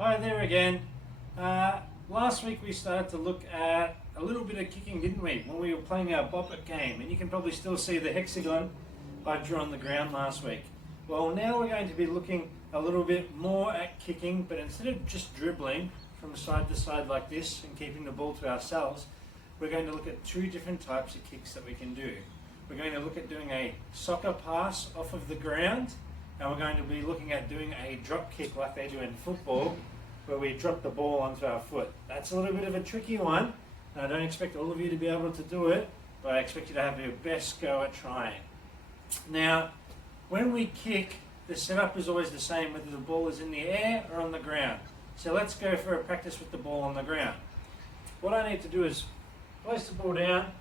Hi there again. Last week we started to look at a little bit of kicking, didn't we? When we were playing our Bop It game, and you can probably still see the hexagon I drew on the ground last week. Well, now we're going to be looking a little bit more at kicking, but instead of just dribbling from side to side like this and keeping the ball to ourselves, we're going to look at two different types of kicks that we can do. We're going to look at doing a soccer pass off of the ground, and we're going to be looking at doing a drop kick like they do in football, where we drop the ball onto our foot. That's a little bit of a tricky one, and I don't expect all of you to be able to do it, but I expect you to have your best go at trying. Now, when we kick, the setup is always the same, whether the ball is in the air or on the ground. So let's go for a practice with the ball on the ground. What I need to do is place the ball down,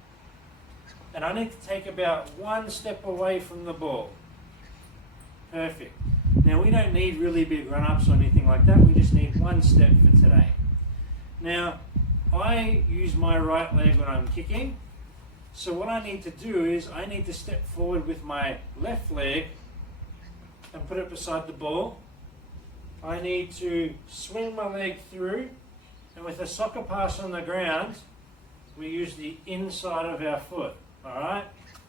and I need to take about one step away from the ball. Perfect. Now we don't need really big run-ups or anything like that, we just need one step for today. Now, I use my right leg when I'm kicking, so what I need to do is I need to step forward with my left leg and put it beside the ball. I need to swing my leg through, and with a soccer pass on the ground, we use the inside of our foot, alright?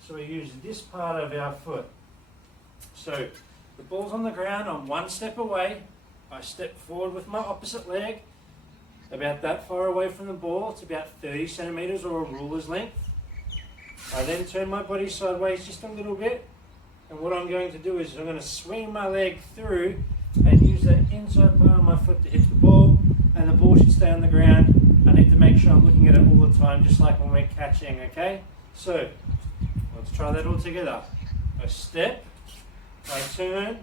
So we use this part of our foot. So the ball's on the ground, I'm one step away, I step forward with my opposite leg, about that far away from the ball, it's about 30 centimetres or a ruler's length. I then turn my body sideways just a little bit, and what I'm going to do is I'm going to swing my leg through and use that inside part of my foot to hit the ball, and the ball should stay on the ground. I need to make sure I'm looking at it all the time, just like when we're catching, okay? So, let's try that all together. I step, I turn,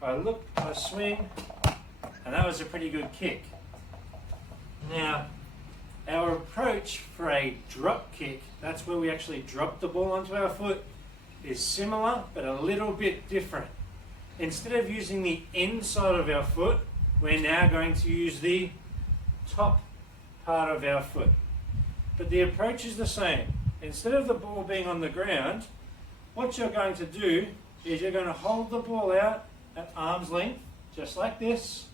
I look, I swing, and that was a pretty good kick. Now, our approach for a drop kick, that's where we actually drop the ball onto our foot, is similar but a little bit different. Instead of using the inside of our foot, we're now going to use the top part of our foot. But the approach is the same. Instead of the ball being on the ground, what you're going to do is you're going to hold the ball out at arm's length, just like this,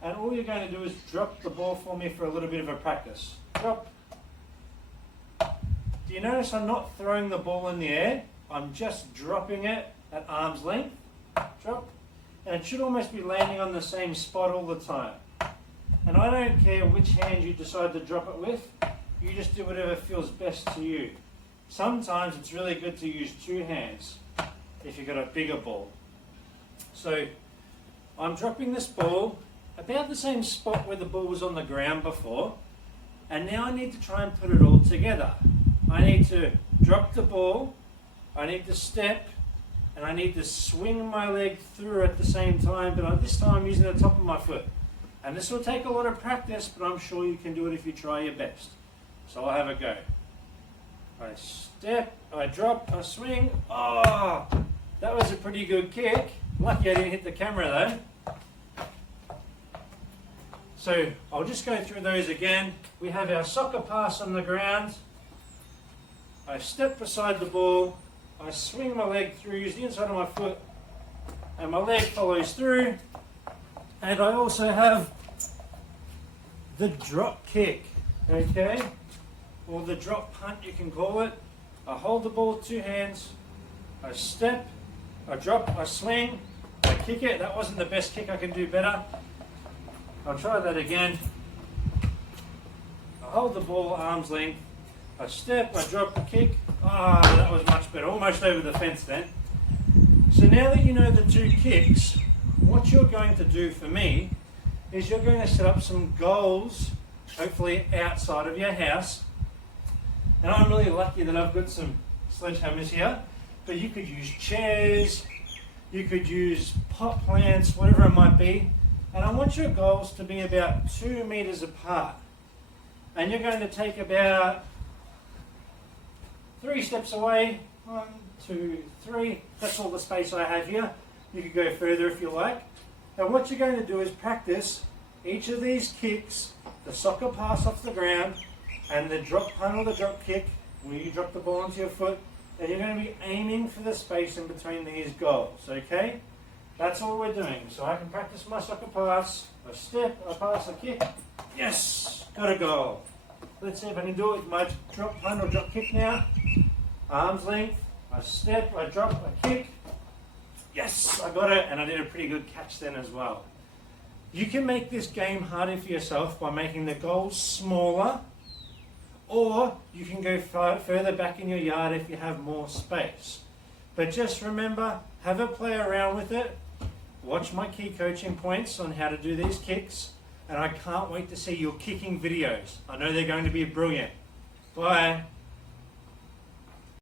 and all you're going to do is drop the ball for me for a little bit of a practice. Drop. Do you notice I'm not throwing the ball in the air? I'm just dropping it at arm's length. Drop. And it should almost be landing on the same spot all the time. And I don't care which hand you decide to drop it with, you just do whatever feels best to you. Sometimes it's really good to use two hands if you've got a bigger ball. So I'm dropping this ball about the same spot where the ball was on the ground before, and now I need to try and put it all together. I need to drop the ball, I need to step, and I need to swing my leg through at the same time, but this time I'm using the top of my foot. And this will take a lot of practice, but I'm sure you can do it if you try your best. So I'll have a go. I step, I drop, I swing. Oh, that was a pretty good kick. Lucky I didn't hit the camera though. So I'll just go through those again. We have our soccer pass on the ground. I step beside the ball. I swing my leg through, use the inside of my foot, and my leg follows through. And I also have the drop kick, okay? Or the drop punt, you can call it. I hold the ball with two hands, I step, I drop, I swing, I kick it. That wasn't the best kick, I can do better. I'll try that again. I hold the ball arm's length, I step, I drop the kick. Ah, that was much better, almost over the fence then. So now that you know the two kicks, what you're going to do for me is you're going to set up some goals, hopefully outside of your house. And I'm really lucky that I've got some sledgehammers here, but you could use chairs, you could use pot plants, whatever it might be. And I want your goals to be about 2 meters apart. And you're going to take about 3 steps away. 1, 2, 3. That's all the space I have here. You could go further if you like. And what you're going to do is practice each of these kicks, the soccer pass off the ground, and the drop punt or the drop kick, where you drop the ball onto your foot, and you're going to be aiming for the space in between these goals, okay? That's all we're doing. So I can practice my soccer pass. I step, I pass, I kick. Yes, got a goal. Let's see if I can do it with my drop punt or drop kick now. Arm's length, I step, I drop, I kick. Yes, I got it, and I did a pretty good catch then as well. You can make this game harder for yourself by making the goals smaller, or you can go further back in your yard if you have more space. But just remember, have a play around with it. Watch my key coaching points on how to do these kicks, and I can't wait to see your kicking videos. I know they're going to be brilliant. Bye.